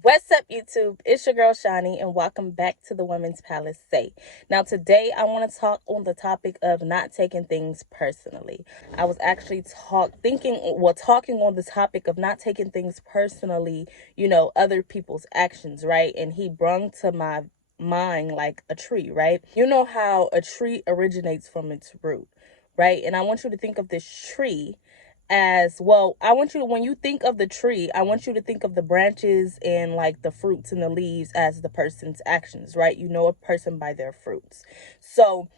What's up, YouTube? It's your girl Shani, and welcome back to the Women's Palacè. Now, today I want to talk on the topic of not taking things personally. I was actually talking on the topic of not taking things personally. Other people's actions, right? And he brung to my mind like a tree, right? You know how a tree originates from its root, right? And I want you to think of this tree as well. When you think of the tree, I want you to think of the branches and like the fruits and the leaves as the person's actions, right? You know a person by their fruits. So,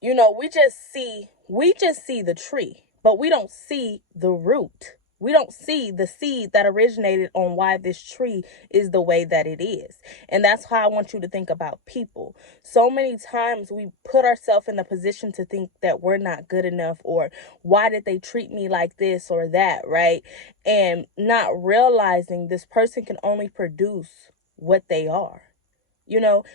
we just see the tree, but we don't see the root. We don't see the seed that originated on why this tree is the way that it is. And that's how I want you to think about people. So many times we put ourselves in the position to think that we're not good enough, or why did they treat me like this or that, right? And not realizing this person can only produce what they are.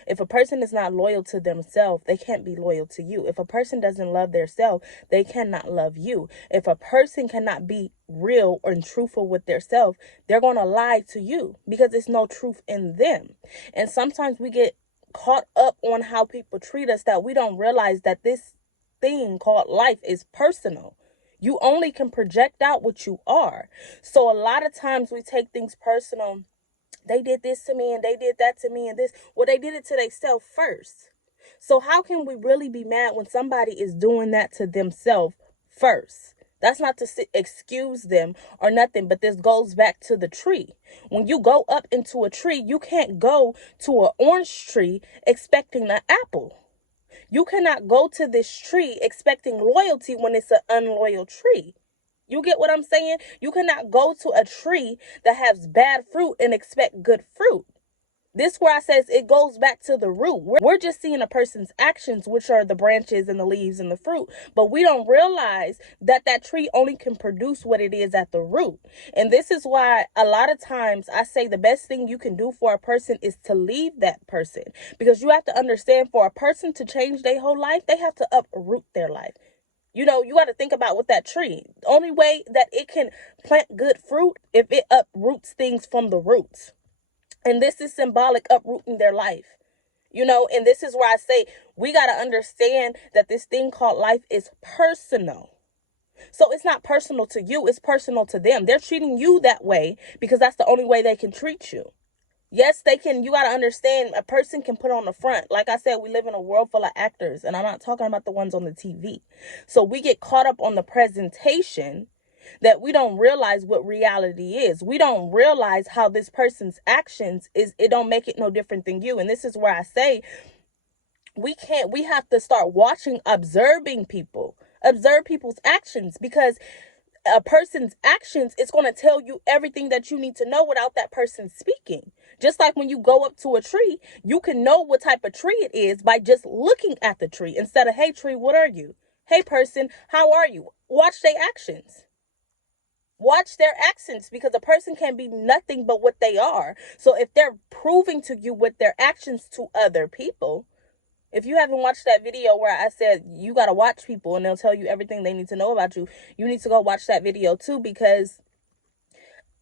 If a person is not loyal to themselves, they can't be loyal to you. If a person doesn't love their self, they cannot love you. If a person cannot be real and truthful with their self, they're going to lie to you because there's no truth in them. And sometimes we get caught up on how people treat us that we don't realize that this thing called life is personal. You only can project out what you are. So a lot of times we take things personal. They did this to me and they did that to me and this. Well, they did it to themselves first. So how can we really be mad when somebody is doing that to themselves first? That's not to excuse them or nothing, but this goes back to the tree. When you go up into a tree, you can't go to an orange tree expecting an apple. You cannot go to this tree expecting loyalty when it's an unloyal tree. You get what I'm saying? You cannot go to a tree that has bad fruit and expect good fruit. This where I says it goes back to the root. We're just seeing a person's actions, which are the branches and the leaves and the fruit. But we don't realize that that tree only can produce what it is at the root. And this is why a lot of times I say the best thing you can do for a person is to leave that person. Because you have to understand, for a person to change their whole life, they have to uproot their life. You got to think about with that tree. The only way that it can plant good fruit if it uproots things from the roots. And this is symbolic uprooting their life. And this is where I say we got to understand that this thing called life is personal. So it's not personal to you, it's personal to them. They're treating you that way because that's the only way they can treat you. Yes, they can. You got to understand, a person can put on the front. Like I said, we live in a world full of actors, and I'm not talking about the ones on the TV. So we get caught up on the presentation that we don't realize what reality is. We don't realize how this person's actions is. It don't make it no different than you. And this is where I say we have to start watching, observe people's actions, because a person's actions is going to tell you everything that you need to know without that person speaking. Just like when you go up to a tree, you can know what type of tree it is by just looking at the tree instead of, hey tree, what are you? Hey person, how are you? Watch their actions. Watch their actions, because a person can be nothing but what they are. So if they're proving to you with their actions to other people, if you haven't watched that video where I said you got to watch people and they'll tell you everything they need to know about you, you need to go watch that video too, because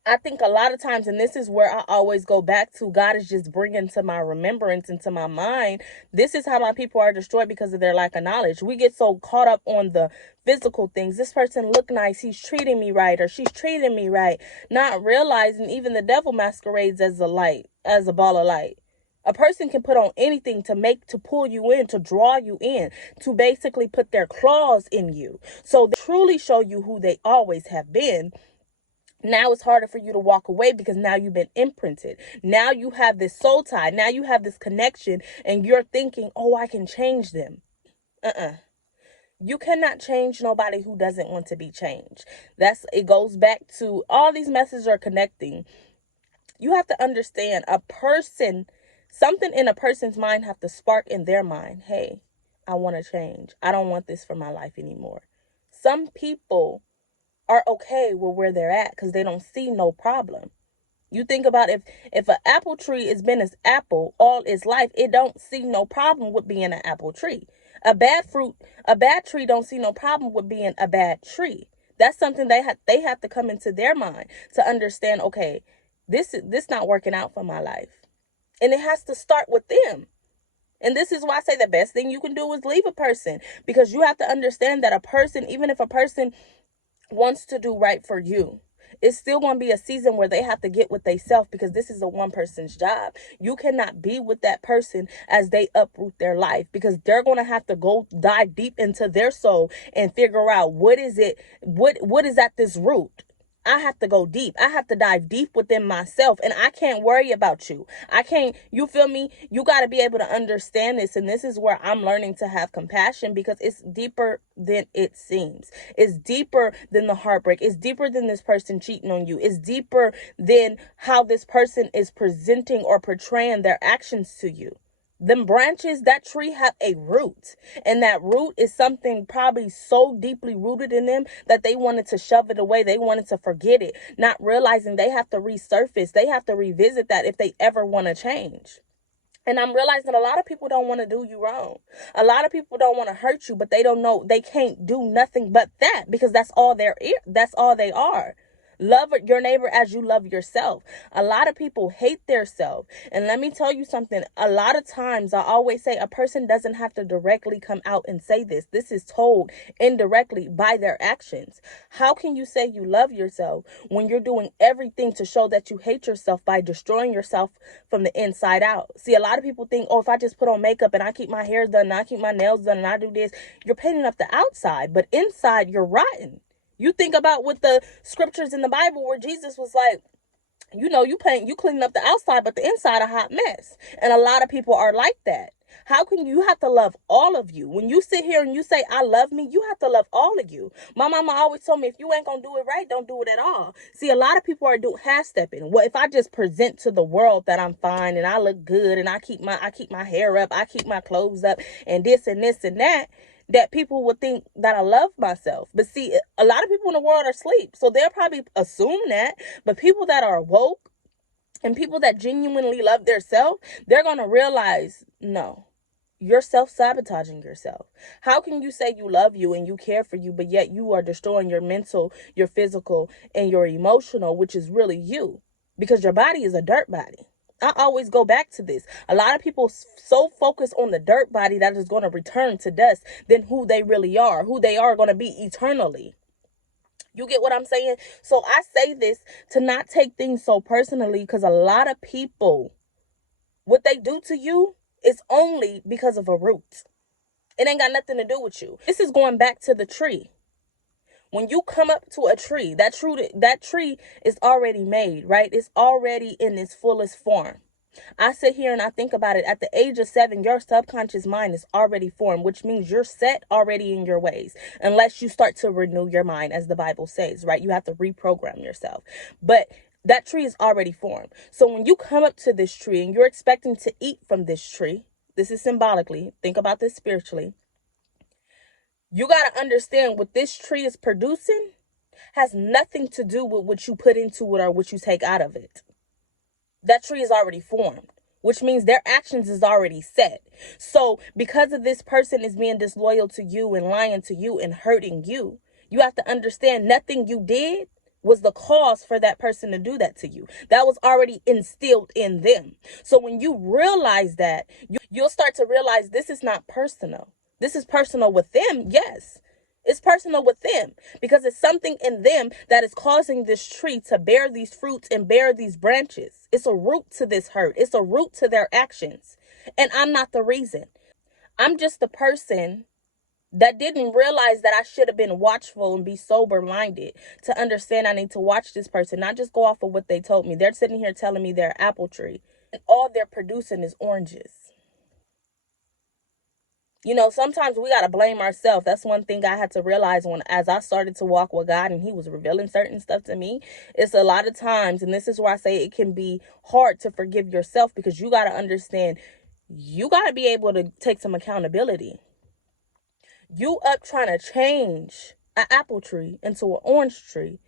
I think a lot of times, and this is where I always go back to, God is just bringing to my remembrance and to my mind, this is how my people are destroyed because of their lack of knowledge. We get so caught up on the physical things. This person look nice, he's treating me right, or she's treating me right, not realizing even the devil masquerades as a ball of light. A person can put on anything to pull you in, to draw you in, to basically put their claws in you. So they truly show you who they always have been. Now it's harder for you to walk away because now you've been imprinted. Now you have this soul tie. Now you have this connection and you're thinking, oh, I can change them. You cannot change nobody who doesn't want to be changed. It goes back to all these messages are connecting. You have to understand, something in a person's mind have to spark in their mind. Hey, I want to change. I don't want this for my life anymore. Some people are okay with where they're at because they don't see no problem. You think about, if an apple tree has been as apple all its life, it don't see no problem with being an apple tree. A bad tree don't see no problem with being a bad tree. That's something they have to come into their mind to understand. Okay, This not working out for my life. And it has to start with them. And this is why I say the best thing you can do is leave a person, because you have to understand that a person, even if a person wants to do right for you, it's still going to be a season where they have to get with themselves, because this is a one person's job. You cannot be with that person as they uproot their life, because they're going to have to go dive deep into their soul and figure out what is it, what is at this root. I have to go deep. I have to dive deep within myself, and I can't worry about you. I can't, you feel me? You got to be able to understand this. And this is where I'm learning to have compassion, because it's deeper than it seems. It's deeper than the heartbreak. It's deeper than this person cheating on you. It's deeper than how this person is presenting or portraying their actions to you. Them branches, that tree have a root, and that root is something probably so deeply rooted in them that they wanted to shove it away. They wanted to forget it, not realizing they have to resurface. They have to revisit that if they ever want to change. And I'm realizing a lot of people don't want to do you wrong. A lot of people don't want to hurt you, but they don't know, they can't do nothing but that, because that's all that's all they are. Love your neighbor as you love yourself. A lot of people hate their self. And let me tell you something. A lot of times I always say a person doesn't have to directly come out and say this. This is told indirectly by their actions. How can you say you love yourself when you're doing everything to show that you hate yourself by destroying yourself from the inside out? See, a lot of people think, oh, if I just put on makeup and I keep my hair done and I keep my nails done and I do this, you're painting up the outside, but inside you're rotten. You think about with the scriptures in the Bible where Jesus was like, you clean up the outside, but the inside a hot mess. And a lot of people are like that. How can you have to love all of you? When you sit here and you say, I love me, you have to love all of you. My mama always told me, if you ain't going to do it right, don't do it at all. See, a lot of people are doing half-stepping. Well, if I just present to the world that I'm fine and I look good and I keep my hair up, I keep my clothes up and this and this and that people would think that I love myself. But see, a lot of people in the world are asleep, so they'll probably assume that. But people that are woke and people that genuinely love their self, they're going to realize, no, you're self-sabotaging yourself. How can you say you love you and you care for you, but yet you are destroying your mental, your physical, and your emotional, which is really you? Because your body is a dirt body. I always go back to this. A lot of people so focus on the dirt body that is going to return to dust than who they really are, who they are going to be eternally. You get what I'm saying? So I say this to not take things so personally, because a lot of people, what they do to you is only because of a root. It ain't got nothing to do with you. This is going back to the tree. When you come up to a tree, that tree is already made, right? It's already in its fullest form. I sit here and I think about it. At the age of 7, your subconscious mind is already formed, which means you're set already in your ways, unless you start to renew your mind, as the Bible says, right? You have to reprogram yourself. But that tree is already formed. So when you come up to this tree and you're expecting to eat from this tree, this is symbolically, think about this spiritually. You got to understand what this tree is producing has nothing to do with what you put into it or what you take out of it. That tree is already formed, which means their actions is already set. So because of this person is being disloyal to you and lying to you and hurting you, you have to understand nothing you did was the cause for that person to do that to you. That was already instilled in them. So when you realize that, you'll start to realize this is not personal. This is personal with them, yes. It's personal with them, because it's something in them that is causing this tree to bear these fruits and bear these branches. It's a root to this hurt. It's a root to their actions. And I'm not the reason. I'm just the person that didn't realize that I should have been watchful and be sober minded to understand I need to watch this person, not just go off of what they told me. They're sitting here telling me they're apple tree and all they're producing is oranges. Sometimes we got to blame ourselves. That's one thing I had to realize as I started to walk with God and he was revealing certain stuff to me. It's a lot of times, and this is why I say it can be hard to forgive yourself, because you got to understand, you got to be able to take some accountability. You up trying to change an apple tree into an orange tree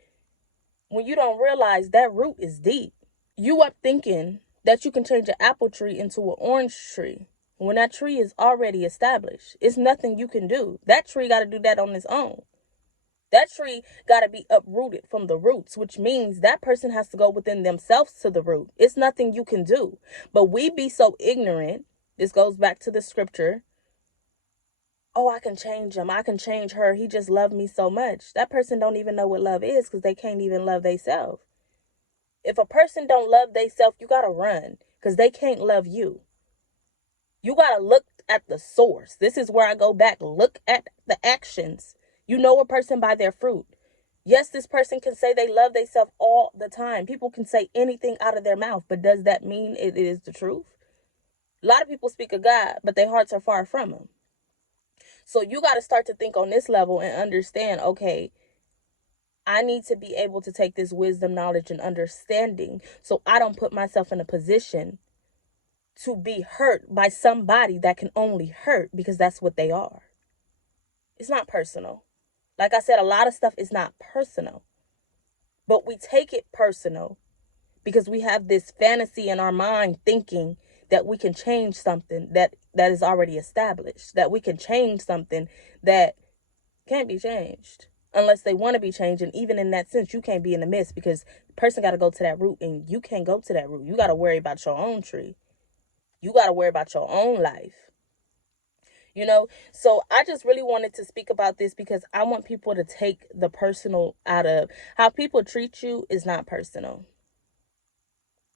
when you don't realize that root is deep. You up thinking that you can change an apple tree into an orange tree when that tree is already established. It's nothing you can do. That tree got to do that on its own. That tree got to be uprooted from the roots, which means that person has to go within themselves to the root. It's nothing you can do. But we be so ignorant. This goes back to the scripture. Oh, I can change him. I can change her. He just loved me so much. That person don't even know what love is because they can't even love themselves. If a person don't love themselves, you got to run because they can't love you. You got to look at the source. This is where I go back. Look at the actions. You know a person by their fruit. Yes, this person can say they love themselves all the time. People can say anything out of their mouth, but does that mean it is the truth? A lot of people speak of God, but their hearts are far from him. So you got to start to think on this level and understand, okay, I need to be able to take this wisdom, knowledge, and understanding so I don't put myself in a position to be hurt by somebody that can only hurt because that's what they are. It's not personal. Like I said, a lot of stuff is not personal, but we take it personal because we have this fantasy in our mind thinking that we can change something that is already established, that we can change something that can't be changed unless they want to be changed. And even in that sense, you can't be in the midst because the person got to go to that root and you can't go to that root. You got to worry about your own tree. You got to worry about your own life. You know, so I just really wanted to speak about this because I want people to take the personal out of how people treat you is not personal.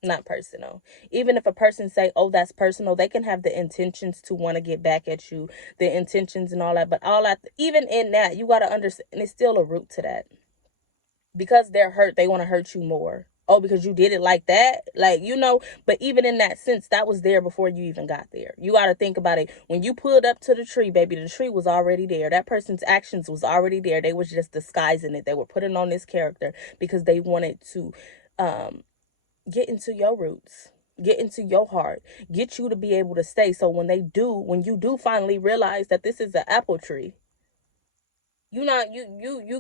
Not personal. Even if a person say, oh, that's personal, they can have the intentions to want to get back at you, the intentions and all that. But all that, even in that, you got to understand, it's still a root to that. Because they're hurt, they want to hurt you more. Oh, because you did it like that? Like, you know, but even in that sense, that was there before you even got there. You got to think about it. When you pulled up to the tree, baby, the tree was already there. That person's actions was already there. They was just disguising it. They were putting on this character because they wanted to get into your roots, get into your heart, get you to be able to stay. So when you do finally realize that this is an apple tree, you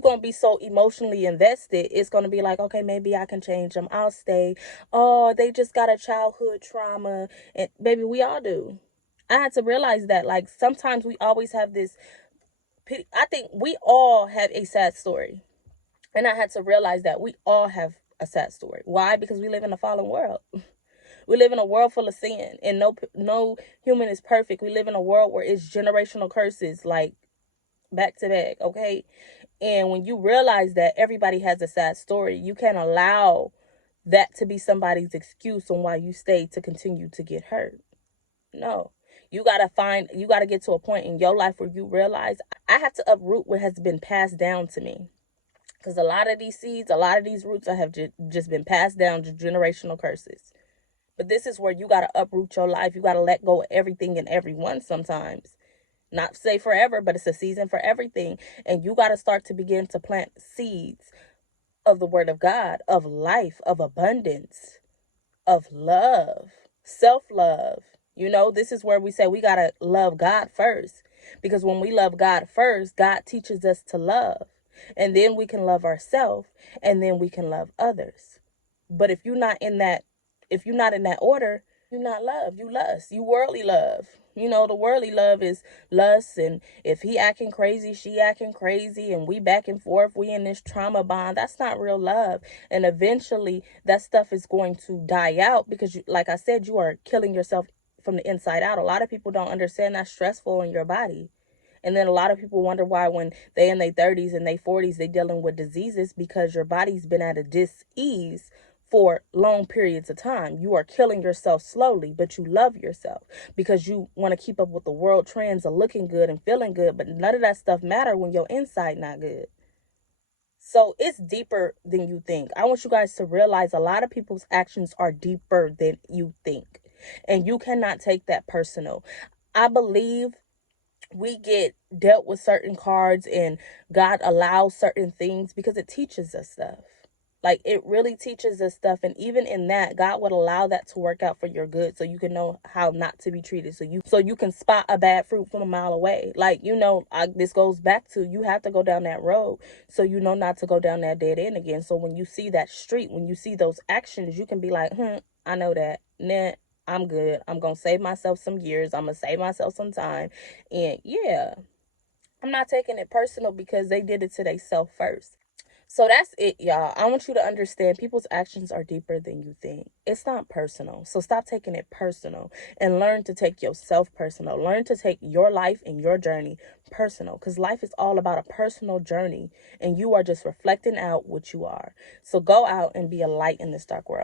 gonna be so emotionally invested. It's gonna be like, okay, maybe I can change them. I'll stay. Oh, they just got a childhood trauma, and baby, we all do. I had to realize that, like, sometimes we always have this pity. I think we all have a sad story, and I had to realize that we all have a sad story. Why? Because we live in a fallen world. We live in a world full of sin, and no human is perfect. We live in a world where it's generational curses, like back to back. Okay, and when you realize that everybody has a sad story, you can't allow that to be somebody's excuse on why you stay to continue to get hurt. No. You got to get to a point in your life where you realize I have to uproot what has been passed down to me. Because a lot of these seeds, a lot of these roots have just been passed down to generational curses. But this is where you got to uproot your life. You got to let go of everything and everyone sometimes. Not say forever, but it's a season for everything. And you got to start to begin to plant seeds of the word of God, of life, of abundance, of love, self-love. You know, this is where we say we got to love God first. Because when we love God first, God teaches us to love. And then we can love ourselves, and then we can love others. But if you're not in that order, you not love. You lust. You worldly love. You know, the worldly love is lust. And if he acting crazy, she acting crazy, and we back and forth, we in this trauma bond, that's not real love. And eventually that stuff is going to die out because, you, like I said, you are killing yourself from the inside out. A lot of people don't understand that's stressful in your body. And then a lot of people wonder why when they in their 30s and their 40s, they dealing with diseases because your body's been at a dis-ease for long periods of time. You are killing yourself slowly, but you love yourself because you want to keep up with the world trends of looking good and feeling good. But none of that stuff matter when your inside not good. So it's deeper than you think. I want you guys to realize a lot of people's actions are deeper than you think. And you cannot take that personal. I believe we get dealt with certain cards and God allows certain things because it teaches us stuff. Like, it really teaches us stuff. And even in that, God would allow that to work out for your good so you can know how not to be treated. So you can spot a bad fruit from a mile away. Like, you know, this goes back to you have to go down that road so you know not to go down that dead end again. So when you see that street, when you see those actions, you can be like, I know that. Nah, I'm good. I'm going to save myself some years. I'm going to save myself some time. And yeah, I'm not taking it personal because they did it to themselves first. So that's it, y'all. I want you to understand people's actions are deeper than you think. It's not personal. So stop taking it personal and learn to take yourself personal. Learn to take your life and your journey personal, because life is all about a personal journey and you are just reflecting out what you are. So go out and be a light in this dark world.